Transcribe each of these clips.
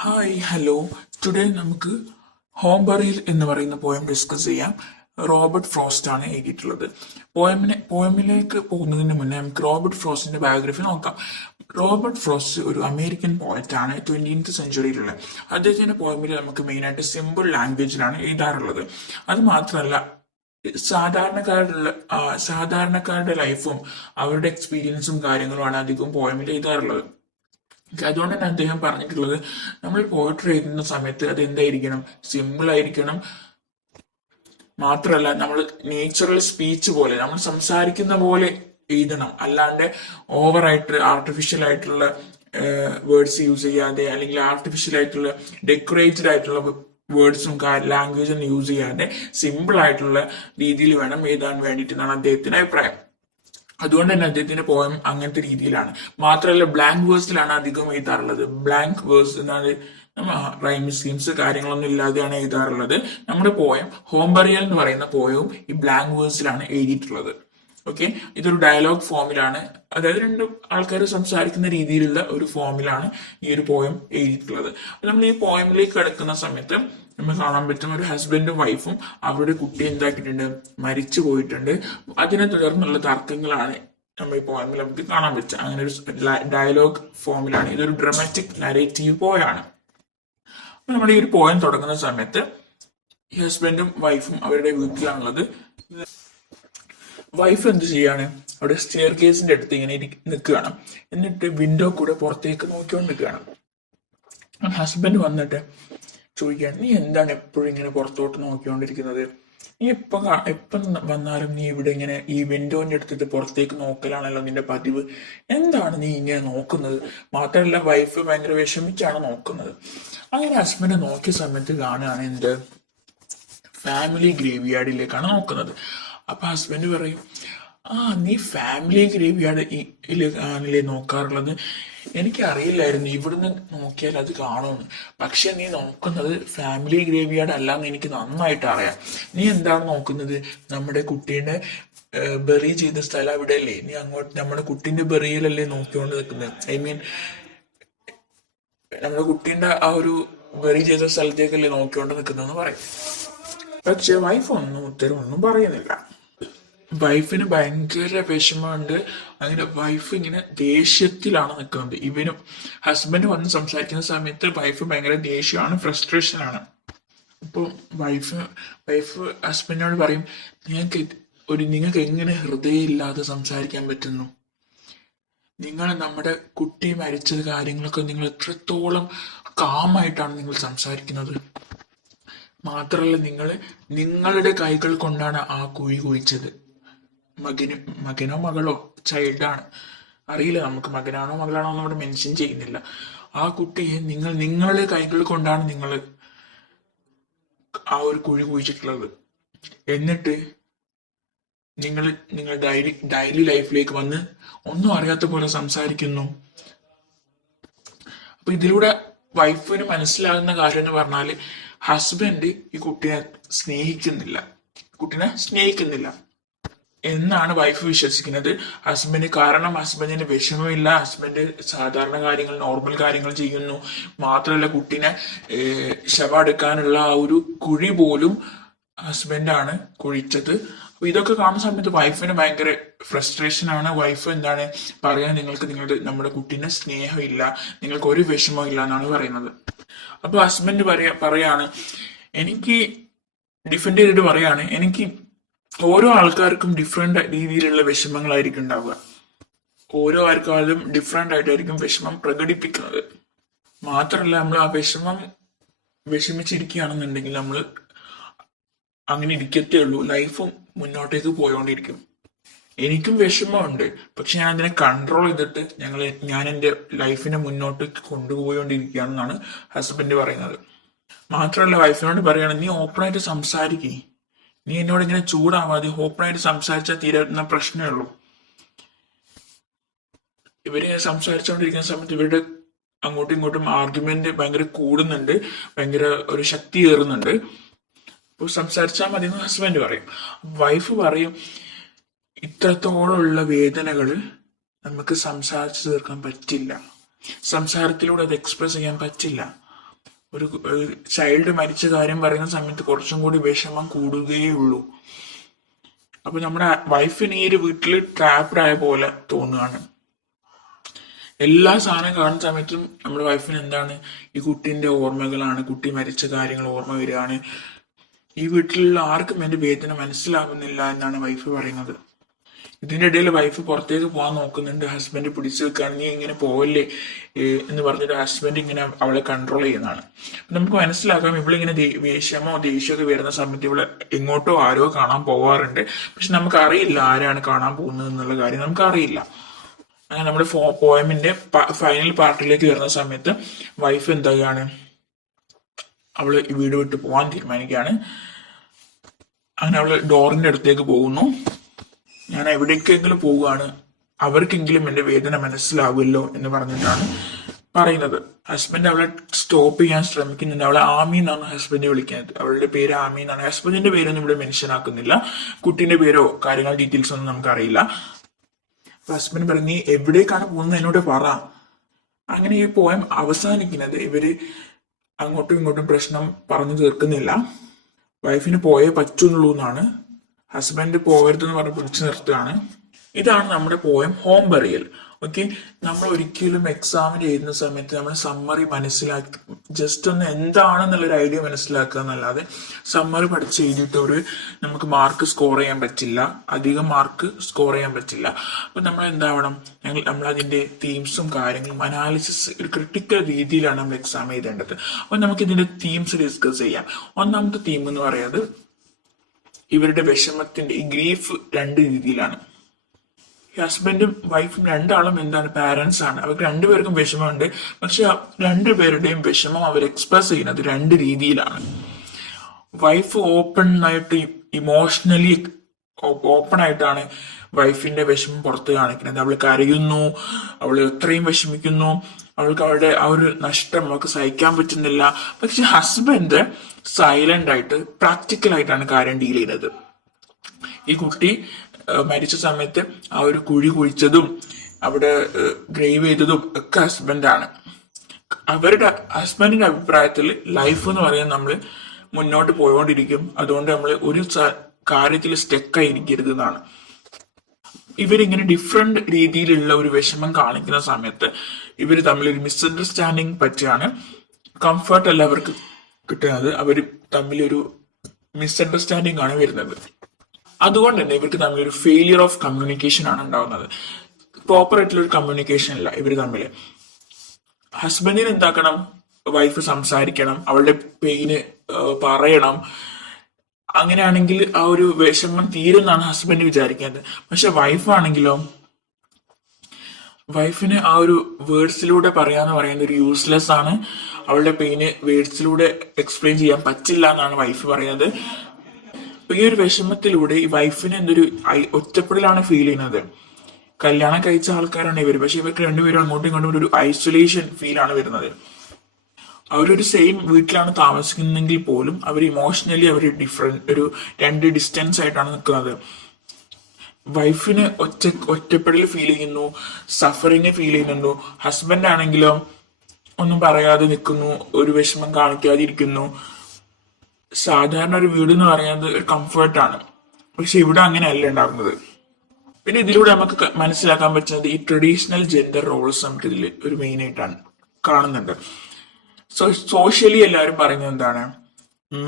Hi hello. Today നമുക്ക് home burial എന്ന് പറയുന്ന പോയം ഡിസ്കസ് ചെയ്യാം. റോബർട്ട് ഫ്രോസ്റ്റ് ആണ് എഴുതിയിട്ടുള്ളത്. പോയമിലേക്ക് പോകുന്നതിന് മുന്നേ നമുക്ക് റോബർട്ട് ഫ്രോസ്റ്റിന്റെ ബയോഗ്രഫി നോക്കാം. റോബർട്ട് ഫ്രോസ്റ്റ് ഒരു അമേരിക്കൻ പോയറ്റ് ആണ്, 20th സെഞ്ചുറിയിലുള്ള. അദ്ദേഹത്തിന്റെ പോയമിൽ നമുക്ക് മെയിനായിട്ട് സിമ്പിൾ ലാംഗ്വേജിലാണ് എഴുതാറുള്ളത്. അത് മാത്രമല്ല, സാധാരണക്കാരുടെ ലൈഫും അവരുടെ എക്സ്പീരിയൻസും കാര്യങ്ങളുമാണ് അധികം പോയമിൽ എഴുതാറുള്ളത്. അതുകൊണ്ട് തന്നെ അദ്ദേഹം പറഞ്ഞിട്ടുള്ളത്, നമ്മൾ പോയട്രി എഴുതുന്ന സമയത്ത് അത് എന്തായിരിക്കണം, സിമ്പിൾ ആയിരിക്കണം. മാത്രമല്ല, നമ്മൾ നേച്ചുറൽ സ്പീച്ച് പോലെ നമ്മൾ സംസാരിക്കുന്ന പോലെ എഴുതണം. അല്ലാണ്ട് ഓവറായിട്ട് ആർട്ടിഫിഷ്യൽ ആയിട്ടുള്ള വേർഡ്സ് യൂസ് ചെയ്യാതെ, അല്ലെങ്കിൽ ആർട്ടിഫിഷ്യൽ ആയിട്ടുള്ള ഡെക്കറേറ്റഡ് ആയിട്ടുള്ള വേർഡ്സും ലാംഗ്വേജും യൂസ് ചെയ്യാതെ സിമ്പിൾ ആയിട്ടുള്ള രീതിയിൽ വേണം എഴുതാൻ വേണ്ടിയിട്ടാണ് അദ്ദേഹത്തിന്റെ അഭിപ്രായം. അതുകൊണ്ട് തന്നെ അദ്ദേഹത്തിന്റെ പോയം അങ്ങനത്തെ രീതിയിലാണ്. മാത്രമല്ല, ബ്ലാങ്ക് വേഴ്സിലാണ് അധികം എഴുതാറുള്ളത്. ബ്ലാങ്ക് വേഴ്സ് എന്നാണ് റൈം സ്കീംസ് കാര്യങ്ങളൊന്നും ഇല്ലാതെയാണ് എഴുതാറുള്ളത്. നമ്മുടെ പോയം ഹോം ബറിയൽ എന്ന് പറയുന്ന പോയവും ഈ ബ്ലാങ്ക് വേഴ്സിലാണ് എഴുതിയിട്ടുള്ളത്. ഓക്കെ, ഇതൊരു ഡയലോഗ് ഫോമിലാണ്, അതായത് രണ്ട് ആൾക്കാർ സംസാരിക്കുന്ന രീതിയിലുള്ള ഒരു ഫോമിലാണ് ഈ ഒരു പോയം എഴുതിയിട്ടുള്ളത്. നമ്മൾ ഈ പോയമിലേക്ക് കിടക്കുന്ന സമയത്ത് നമുക്ക് കാണാൻ പറ്റും, ഒരു ഹസ്ബൻഡും വൈഫും അവരുടെ കുട്ടി എന്താക്കിയിട്ടുണ്ട്, മരിച്ചു പോയിട്ടുണ്ട്. അതിനെ തുടർന്നുള്ള തർക്കങ്ങളാണ് നമ്മൾ ഈ പോയമിൽ നമുക്ക് കാണാൻ പറ്റുക. അങ്ങനെ ഒരു ഡയലോഗ് ഫോമിലാണ്. ഇതൊരു ഡ്രമാറ്റിക് നരേറ്റീവ് പോയാണ്. അപ്പൊ നമ്മൾ ഈ ഒരു പോയം തുടങ്ങുന്ന സമയത്ത് ഈ ഹസ്ബൻഡും വൈഫും അവരുടെ വീട്ടിലാണുള്ളത്. വൈഫ് എന്ത് ചെയ്യാണ്, അവിടെ സ്റ്റെയർ കേസിന്റെ അടുത്ത് ഇങ്ങനെ നിൽക്കുകയാണ്. എന്നിട്ട് വിൻഡോ കൂടെ പുറത്തേക്ക് നോക്കിക്കൊണ്ട് നിൽക്കുകയാണ്. ഹസ്ബൻഡ് വന്നിട്ട് ചോദിക്കുകയാണ്, നീ എന്താണ് എപ്പോഴും ഇങ്ങനെ പുറത്തോട്ട് നോക്കിക്കൊണ്ടിരിക്കുന്നത്? നീ എപ്പം വന്നാലും നീ ഇവിടെ ഇങ്ങനെ ഈ വിൻഡോന്റെ അടുത്തിട്ട് പുറത്തേക്ക് നോക്കലാണല്ലോ നിന്റെ പതിവ്. എന്താണ് നീ ഇങ്ങനെ നോക്കുന്നത്? മാത്രമല്ല, വൈഫ് ഭയങ്കര വിഷമിച്ചാണ് നോക്കുന്നത്. അങ്ങനെ ഹസ്ബൻഡ് നോക്കിയ സമയത്ത് കാണുകയാണ് എന്ത്, ഫാമിലി ഗ്രേവ് യാർഡിലേക്കാണ് നോക്കുന്നത്. അപ്പൊ ഹസ്ബൻഡ് പറയും, നീ ഫാമിലി ഗ്രേവ് യാർഡിലെ നോക്കാറുള്ളത്? എനിക്ക് അറിയില്ലായിരുന്നു ഇവിടുന്ന് നോക്കിയാൽ അത് കാണുമെന്ന്. പക്ഷെ നീ നോക്കുന്നത് ഫാമിലി ഗ്രേവ് യാർഡ് അല്ലാന്ന് എനിക്ക് നന്നായിട്ട് അറിയാം. നീ എന്താണ് നോക്കുന്നത്? നമ്മുടെ കുട്ടീനെ ബെറി ചെയ്ത സ്ഥലം അവിടെ അല്ലേ? നീ അങ്ങോട്ട് നമ്മുടെ കുട്ടീന്റെ ബെറിയിലല്ലേ നോക്കിക്കൊണ്ട് നിൽക്കുന്നത്? ഐ മീൻ, നമ്മുടെ കുട്ടീന്റെ ആ ഒരു ബെറി ചെയ്ത സ്ഥലത്തേക്കല്ലേ നോക്കിക്കൊണ്ട് നിൽക്കുന്നതെന്ന് പറയും. പക്ഷെ വൈഫ് ഉത്തരവൊന്നും പറയുന്നില്ല. വൈഫിന് ഭയങ്കര വിഷമമുണ്ട്. അങ്ങനെ വൈഫ് ഇങ്ങനെ ദേഷ്യത്തിലാണ് നിൽക്കുന്നത്. ഇവനും ഹസ്ബൻഡ് വന്ന് സംസാരിക്കുന്ന സമയത്ത് വൈഫ് ഭയങ്കര ദേഷ്യമാണ്, ഫ്രസ്ട്രേഷനാണ്. അപ്പോൾ വൈഫ് ഹസ്ബൻഡിനോട് പറയും, നിങ്ങൾക്ക് എങ്ങനെ ഹൃദയമില്ലാതെ സംസാരിക്കാൻ പറ്റുന്നു? നിങ്ങൾ നമ്മുടെ കുട്ടി മരിച്ച കാര്യങ്ങളൊക്കെ നിങ്ങൾ എത്രത്തോളം കാമായിട്ടാണ് നിങ്ങൾ സംസാരിക്കുന്നത്. മാത്രമല്ല, നിങ്ങളുടെ കൈകൾ കൊണ്ടാണ് ആ കുഴി കുഴിച്ചത്. മകനോ മകളോ ചൈൽഡാണ്, അറിയില്ല നമുക്ക്, മകനാണോ മകളാണോ എന്ന് അവിടെ മെൻഷൻ ചെയ്യുന്നില്ല. ആ കുട്ടിയെ നിങ്ങളുടെ കൈകൾ കൊണ്ടാണ് നിങ്ങൾ ആ ഒരു കുഴി കുഴിച്ചിട്ടുള്ളത്. എന്നിട്ട് നിങ്ങൾ ഡെയിലി ലൈഫിലേക്ക് വന്ന് ഒന്നും അറിയാത്ത പോലെ സംസാരിക്കുന്നു. അപ്പൊ ഇതിലൂടെ വൈഫിന് മനസ്സിലാകുന്ന കാര്യം എന്ന് പറഞ്ഞാല്, ഹസ്ബൻഡ് ഈ കുട്ടിനെ സ്നേഹിക്കുന്നില്ല എന്നാണ് വൈഫ് വിശ്വസിക്കുന്നത്. കാരണം ഹസ്ബൻഡിന് വിഷമമില്ല, ഹസ്ബൻഡ് സാധാരണ കാര്യങ്ങൾ, നോർമൽ കാര്യങ്ങൾ ചെയ്യുന്നു. മാത്രമല്ല, കുട്ടീനെ ശവമെടുക്കാനുള്ള ആ ഒരു കുഴി പോലും ഹസ്ബൻഡാണ് കുഴിച്ചത്. അപ്പൊ ഇതൊക്കെ കാണുന്ന സമയത്ത് വൈഫിന് ഭയങ്കര ഫ്രസ്ട്രേഷൻ ആണ്. വൈഫ് എന്താണ് പറയാൻ, നമ്മുടെ കുട്ടീനെ സ്നേഹമില്ല, നിങ്ങൾക്ക് ഒരു വിഷമവും ഇല്ല എന്നാണ് പറയുന്നത്. അപ്പൊ ഹസ്ബൻഡ് പറയാണ്, എനിക്ക് ഡിഫെൻഡ് ചെയ്തിട്ട് പറയാണ്, എനിക്ക് ഓരോ ആൾക്കാർക്കും ഡിഫറെന്റ് രീതിയിലുള്ള വിഷമങ്ങളായിരിക്കും ഉണ്ടാവുക. ഓരോ ആൾക്കാരും ഡിഫറെന്റ് ആയിട്ടായിരിക്കും വിഷമം പ്രകടിപ്പിക്കുന്നത്. മാത്രമല്ല, നമ്മൾ ആ വിഷമിച്ചിരിക്കുകയാണെന്നുണ്ടെങ്കിൽ നമ്മൾ അങ്ങനെ ഇരിക്കത്തേ ഉള്ളൂ, ലൈഫും മുന്നോട്ടേക്ക് പോയോണ്ടിരിക്കും. എനിക്കും വിഷമമുണ്ട്, പക്ഷെ ഞാൻ അതിനെ കൺട്രോൾ ചെയ്തിട്ട് ഞാൻ എൻ്റെ ലൈഫിനെ മുന്നോട്ട് കൊണ്ടുപോയോണ്ടിരിക്കുകയാണെന്നാണ് ഹസ്ബൻഡ് പറയുന്നത്. മാത്രമല്ല, വൈഫിനോട് പറയാണ്, നീ ഓപ്പണായിട്ട് സംസാരിക്കേ, നീ എന്നോട് ഇങ്ങനെ ചൂടാവാതെ ഓപ്പണായിട്ട് സംസാരിച്ചാൽ തീരുന്ന പ്രശ്നമേ ഉള്ളൂ. ഇവര് സംസാരിച്ചുകൊണ്ടിരിക്കുന്ന സമയത്ത് ഇവരുടെ അങ്ങോട്ടും ഇങ്ങോട്ടും ആർഗ്യുമെന്റ് ഭയങ്കര കൂടുന്നുണ്ട്, ഭയങ്കര ഒരു ശക്തി കയറുന്നുണ്ട്. അപ്പോൾ സംസാരിച്ചാൽ മതി എന്ന് ഹസ്ബൻഡ് പറയും. വൈഫ് പറയും, ഇത്രത്തോളമുള്ള വേദനകൾ നമുക്ക് സംസാരിച്ചു തീർക്കാൻ പറ്റില്ല, സംസാരത്തിലൂടെ അത് എക്സ്പ്രസ് ചെയ്യാൻ പറ്റില്ല. ഒരു ചൈൽഡ് മരിച്ച കാര്യം പറയുന്ന സമയത്ത് കുറച്ചും കൂടി വിഷമം കൂടുകയേ ഉള്ളൂ. അപ്പൊ നമ്മുടെ വൈഫിന് ഈ ഒരു വീട്ടിൽ ട്രാപ്ഡ് ആയ പോലെ തോന്നുകയാണ്. എല്ലാ സാധനം കാണുന്ന സമയത്തും നമ്മുടെ വൈഫിന് എന്താണ്, ഈ കുട്ടീന്റെ ഓർമ്മകളാണ്, കുട്ടി മരിച്ച കാര്യങ്ങൾ ഓർമ്മ വരികയാണ്. ഈ വീട്ടിലുള്ള ആർക്കും എന്റെ വേദന മനസ്സിലാകുന്നില്ല എന്നാണ് വൈഫ് പറയുന്നത്. ഇതിന്റെ ഇടയിൽ വൈഫ് പുറത്തേക്ക് പോകാൻ നോക്കുന്നുണ്ട്. ഹസ്ബൻഡ് പിടിച്ചു വെക്കുകയാണ്, നീ ഇങ്ങനെ പോവല്ലേ എന്ന് പറഞ്ഞിട്ട് ഹസ്ബൻഡ് ഇങ്ങനെ അവളെ കൺട്രോൾ ചെയ്യുന്നതാണ്. നമുക്ക് മനസ്സിലാക്കാം ഇവളിങ്ങനെ ദേഷ്യമൊക്കെ വരുന്ന സമയത്ത് ഇവള് എങ്ങോട്ടോ ആരോ കാണാൻ പോവാറുണ്ട്. പക്ഷെ നമുക്ക് അറിയില്ല ആരാണ് കാണാൻ പോകുന്നത് എന്നുള്ള കാര്യം നമുക്ക് അറിയില്ല. അങ്ങനെ നമ്മുടെ പോയമിന്റെ ഫൈനൽ പാർട്ടിലേക്ക് വരുന്ന സമയത്ത് വൈഫ് എന്താണ്, അവള് വീട് വിട്ട് പോകാൻ തീരുമാനിക്കുകയാണ്. അങ്ങനെ അവള് ഡോറിന്റെ അടുത്തേക്ക് പോകുന്നു. ഞാൻ എവിടേക്കെങ്കിലും പോവുകയാണ്, അവർക്കെങ്കിലും എന്റെ വേദന മനസ്സിലാവുമല്ലോ എന്ന് പറഞ്ഞിട്ടാണ് പറയുന്നത്. ഹസ്ബൻഡ് അവളെ സ്റ്റോപ്പ് ചെയ്യാൻ ശ്രമിക്കുന്നുണ്ട്. അവളെ ആമി എന്നാണ് ഹസ്ബൻഡ് വിളിക്കുന്നത്. അവളുടെ പേര് ആമി എന്നാണ്. ഹസ്ബൻഡിന്റെ പേരൊന്നും ഇവിടെ മെൻഷൻ ആക്കുന്നില്ല. കുട്ടീന്റെ പേരോ കാര്യങ്ങൾ ഡീറ്റെയിൽസ് ഒന്നും നമുക്കറിയില്ല. ഹസ്ബൻഡ് പറഞ്ഞു, നീ എവിടേക്കാണ് പോകുന്നത് എന്നോട് പറ. അങ്ങനെ ഈ പോയം അവസാനിക്കുന്നത് ഇവര് അങ്ങോട്ടും ഇങ്ങോട്ടും പ്രശ്നം പറഞ്ഞു തീർക്കുന്നില്ല. വൈഫിന് പോയേ പറ്റുന്നുള്ളൂ എന്നാണ്. ഹസ്ബൻഡ് പോകരുതെന്ന് പറഞ്ഞ് പിടിച്ചു നിർത്തുകയാണ്. ഇതാണ് നമ്മുടെ പോയം ഹോം ബറിയൽ. ഓക്കെ, നമ്മൾ ഒരിക്കലും എക്സാമിന് എഴുതുന്ന സമയത്ത് നമ്മൾ സമ്മറി മനസ്സിലാക്കി ജസ്റ്റ് ഒന്ന് എന്താണെന്നുള്ളൊരു ഐഡിയ മനസ്സിലാക്കുക എന്നല്ലാതെ സമ്മറി പഠിച്ച് എഴുതിയിട്ട് നമുക്ക് മാർക്ക് സ്കോർ ചെയ്യാൻ പറ്റില്ല, അധികം മാർക്ക് സ്കോർ ചെയ്യാൻ പറ്റില്ല. അപ്പൊ നമ്മൾ എന്താവണം, നമ്മൾ അതിന്റെ തീംസും കാര്യങ്ങളും അനാലിസിസ് ഒരു ക്രിട്ടിക്കൽ രീതിയിലാണ് നമ്മൾ എക്സാം എഴുതേണ്ടത്. അപ്പൊ നമുക്ക് ഇതിന്റെ തീംസ് ഡിസ്കസ് ചെയ്യാം. ഒന്നാമത്തെ തീം എന്ന് പറയുന്നത് ഇവരുടെ വിഷമത്തിന്റെ ഈ ഗ്രീഫ് രണ്ട് രീതിയിലാണ്. ഹസ്ബൻഡും വൈഫും രണ്ടാളും എന്താണ്, പാരന്റ്സ് ആണ്. അവർക്ക് രണ്ടുപേർക്കും വിഷമമുണ്ട്. പക്ഷെ രണ്ടുപേരുടെയും വിഷമം അവർ എക്സ്പ്രസ് ചെയ്യുന്നത് രണ്ട് രീതിയിലാണ്. വൈഫ് ഓപ്പൺ ആയിട്ട് ഇമോഷണലി ഓപ്പൺ ആയിട്ടാണ് വൈഫിന്റെ വിഷമം പുറത്ത് കാണിക്കുന്നത്. അവൾ കരയുന്നു, അവൾ എത്രയും വിഷമിക്കുന്നു, അവൾക്ക് അവളുടെ ആ ഒരു നഷ്ടം അവൾക്ക് സഹിക്കാൻ പറ്റുന്നില്ല. പക്ഷെ ഹസ്ബൻഡ് സൈലന്റ് ആയിട്ട് പ്രാക്ടിക്കൽ ആയിട്ടാണ് കാര്യം ഡീൽ ചെയ്യുന്നത്. ഈ കുട്ടി മരിച്ച സമയത്ത് ആ ഒരു കുഴി കുഴിച്ചതും അവിടെ ഗ്രേവ് ചെയ്തതും ഒക്കെ ഹസ്ബൻഡാണ്. ഹസ്ബൻഡിന്റെ അഭിപ്രായത്തിൽ ലൈഫ് എന്ന് പറയുന്നത് നമ്മൾ മുന്നോട്ട് പോയോണ്ടിരിക്കും. അതുകൊണ്ട് നമ്മൾ ഒരു കാര്യത്തിൽ സ്റ്റെക്കായിരിക്കരുത് എന്നാണ്. ഇവരിങ്ങനെ ഡിഫറെന്റ് രീതിയിലുള്ള ഒരു വിഷമം കാണിക്കുന്ന സമയത്ത് ഇവർ തമ്മിൽ ഒരു മിസ്അണ്ടർസ്റ്റാൻഡിങ് പറ്റിയാണ്. കംഫർട്ട് അല്ല അവർക്ക് കിട്ടുന്നത്, അവർ തമ്മിലൊരു മിസ്അണ്ടർസ്റ്റാൻഡിങ് ആണ് വരുന്നത്. അതുകൊണ്ട് തന്നെ ഇവർക്ക് തമ്മിൽ ഒരു ഫെയിലിയർ ഓഫ് കമ്മ്യൂണിക്കേഷൻ ആണ് ഉണ്ടാവുന്നത്. പ്രോപ്പർ ആയിട്ടുള്ള ഒരു കമ്മ്യൂണിക്കേഷൻ അല്ല ഇവർ തമ്മിൽ. ഹസ്ബൻഡിന് എന്താക്കണം, വൈഫ് സംസാരിക്കണം, അവളുടെ പെയിന് പറയണം. അങ്ങനെയാണെങ്കിൽ ആ ഒരു വിഷമം തീരുന്നാണ് ഹസ്ബൻഡ് വിചാരിക്കുന്നത്. പക്ഷെ വൈഫാണെങ്കിലോ, വൈഫിന് ആ ഒരു വേർഡ്സിലൂടെ പറയാന്ന് പറയുന്നത് ഒരു യൂസ്ലെസ് ആണ്. അവളുടെ പെയിന് വേർഡ്സിലൂടെ എക്സ്പ്ലെയിൻ ചെയ്യാൻ പറ്റില്ല എന്നാണ് വൈഫ് പറയുന്നത്. അപ്പൊ ഈ ഒരു വിഷമത്തിലൂടെ ഈ വൈഫിന് എന്തൊരു ഒറ്റപ്പെടലാണ് ഫീൽ ചെയ്യുന്നത്. കല്യാണം കഴിച്ച ആൾക്കാരാണ് ഇവർ, പക്ഷെ ഇവർക്ക് രണ്ടുപേരും അങ്ങോട്ടും ഇങ്ങോട്ടും ഒരു ഐസൊലേഷൻ ഫീൽ ആണ് വരുന്നത്. അവരൊരു സെയിം വീട്ടിലാണ് താമസിക്കുന്നെങ്കിൽ പോലും അവർ ഇമോഷണലി അവർ ഒരു രണ്ട് ഡിസ്റ്റൻസ് ആയിട്ടാണ് നിൽക്കുന്നത്. വൈഫിന് ഒറ്റപ്പെടൽ ഫീൽ ചെയ്യുന്നു, സഫറിങ് ഫീൽ ചെയ്യുന്നുണ്ടോ. ഹസ്ബൻഡ് ആണെങ്കിലോ ഒന്നും പറയാതെ നിൽക്കുന്നു, ഒരു വിഷമം കാണിക്കാതിരിക്കുന്നു. സാധാരണ ഒരു വീട് എന്ന് പറയുന്നത് ഒരു കംഫർട്ടാണ്, പക്ഷെ ഇവിടെ അങ്ങനെയല്ല ഉണ്ടാകുന്നത്. പിന്നെ ഇതിലൂടെ നമുക്ക് മനസ്സിലാക്കാൻ പറ്റുന്നത് ഈ ട്രഡീഷണൽ ജെൻഡർ റോൾസ് നമുക്ക് ഇതിൽ ഒരു മെയിൻ ആയിട്ടാണ് കാണുന്നുണ്ട്. സോഷ്യലി എല്ലാവരും പറയുന്നത് എന്താണ്,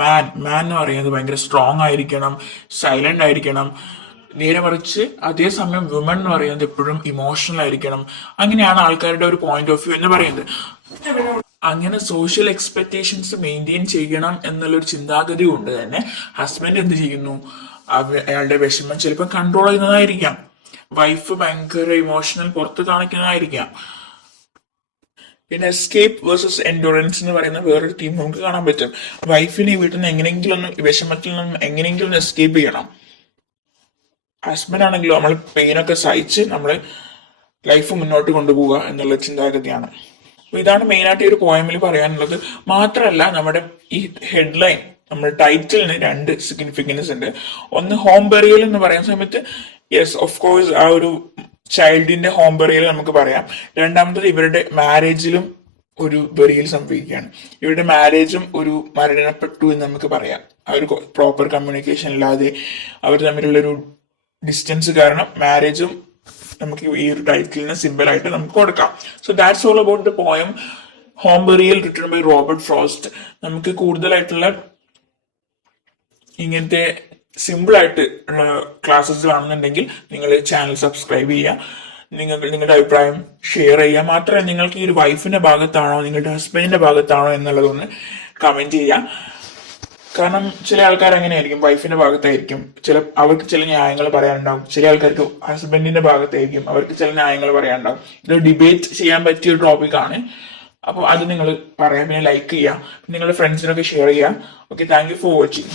മാൻ എന്ന് പറയുന്നത് ഭയങ്കര സ്ട്രോങ് ആയിരിക്കണം, സൈലന്റ് ആയിരിക്കണം. നേരെ മറിച്ച് അതേസമയം വുമൺ എന്ന് പറയുന്നത് എപ്പോഴും ഇമോഷണൽ ആയിരിക്കണം. അങ്ങനെയാണ് ആൾക്കാരുടെ ഒരു പോയിന്റ് ഓഫ് വ്യൂ എന്ന് പറയുന്നത്. അങ്ങനെ സോഷ്യൽ എക്സ്പെക്ടേഷൻസ് മെയിൻറ്റെയിൻ ചെയ്യണം എന്നുള്ളൊരു ചിന്താഗതി കൊണ്ട് തന്നെ ഹസ്ബൻഡ് എന്ത് ചെയ്യുന്നു, അയാളുടെ വിഷമം ചിലപ്പോൾ കൺട്രോൾ ചെയ്യുന്നതായിരിക്കാം. വൈഫ് ഭയങ്കര ഇമോഷണൽ പുറത്ത് കാണിക്കുന്നതായിരിക്കാം. പിന്നെ എസ്കേപ്പ് വേഴ്സസ് എൻഡുറൻസ് എന്ന് പറയുന്ന വേറൊരു തീം നമുക്ക് കാണാൻ പറ്റും. വൈഫിന് ഈ വീട്ടിൽ നിന്ന് എങ്ങനെയെങ്കിലും വിഷമത്തിൽ നിന്നും എങ്ങനെയെങ്കിലും ഒന്ന് എസ്കേപ്പ് ചെയ്യണം. ഹസ്ബൻഡ് ആണെങ്കിലും നമ്മൾ പെയിനൊക്കെ സഹിച്ച് നമ്മൾ ലൈഫ് മുന്നോട്ട് കൊണ്ടുപോവുക എന്നുള്ള ചിന്താഗതിയാണ്. അപ്പൊ ഇതാണ് മെയിനായിട്ട് ഈ ഒരു പോയമിൽ പറയാനുള്ളത്. മാത്രമല്ല നമ്മുടെ ഈ ഹെഡ്ലൈൻ, നമ്മുടെ ടൈറ്റിലിന് രണ്ട് സിഗ്നിഫിക്കൻസ് ഉണ്ട്. ഒന്ന് ഹോം ബറിയൽ എന്ന് പറയുന്ന സമയത്ത് യെസ് ഓഫ് കോഴ്സ് ആ ഒരു ചൈൽഡിന്റെ ഹോം ബറിയൽ നമുക്ക് പറയാം. രണ്ടാമത്തത് ഇവരുടെ മാരേജിലും ഒരു ബറിയൽ സംഭവിക്കുകയാണ്. ഇവരുടെ മാരേജും ഒരു മരണപ്പെട്ടു എന്ന് നമുക്ക് പറയാം. അവർ പ്രോപ്പർ കമ്മ്യൂണിക്കേഷൻ ഇല്ലാതെ അവർ തമ്മിലുള്ള ഒരു ഡിസ്റ്റൻസ് കാരണം മാരേജും നമുക്ക് ഈ ഒരു ടൈറ്റിലിന് സിമ്പിൾ ആയിട്ട് നമുക്ക് കൊടുക്കാം. So that's all about the poem Home Burial written by Robert Frost. നമുക്ക് കൂടുതലായിട്ടുള്ള ഇങ്ങനത്തെ സിമ്പിൾ ആയിട്ട് ഉള്ള ക്ലാസ്സസ് കാണുന്നുണ്ടെങ്കിൽ നിങ്ങൾ ചാനൽ സബ്സ്ക്രൈബ് ചെയ്യുക. നിങ്ങളുടെ അഭിപ്രായം ഷെയർ ചെയ്യുക. മാത്രമല്ല നിങ്ങൾക്ക് ഈ ഒരു വൈഫിന്റെ ഭാഗത്താണോ നിങ്ങളുടെ ഹസ്ബൻഡിന്റെ ഭാഗത്താണോ എന്നുള്ളതൊന്ന് കമന്റ് ചെയ്യുക. കാരണം ചില ആൾക്കാർ അങ്ങനെയായിരിക്കും, വൈഫിന്റെ ഭാഗത്തായിരിക്കും, അവർക്ക് ചില ന്യായങ്ങൾ പറയാനുണ്ടാവും. ചില ആൾക്കാർക്ക് ഹസ്ബൻഡിന്റെ ഭാഗത്തായിരിക്കും, അവർക്ക് ചില ന്യായങ്ങൾ പറയാനുണ്ടാവും. ഇത് ഡിബേറ്റ് ചെയ്യാൻ പറ്റിയ ഒരു ടോപ്പിക്കാണ്. അപ്പോൾ അത് നിങ്ങൾ പറയാം. പിന്നെ ലൈക്ക് ചെയ്യുക, നിങ്ങളുടെ ഫ്രണ്ട്സിനൊക്കെ ഷെയർ ചെയ്യുക. Okay, thank you for watching.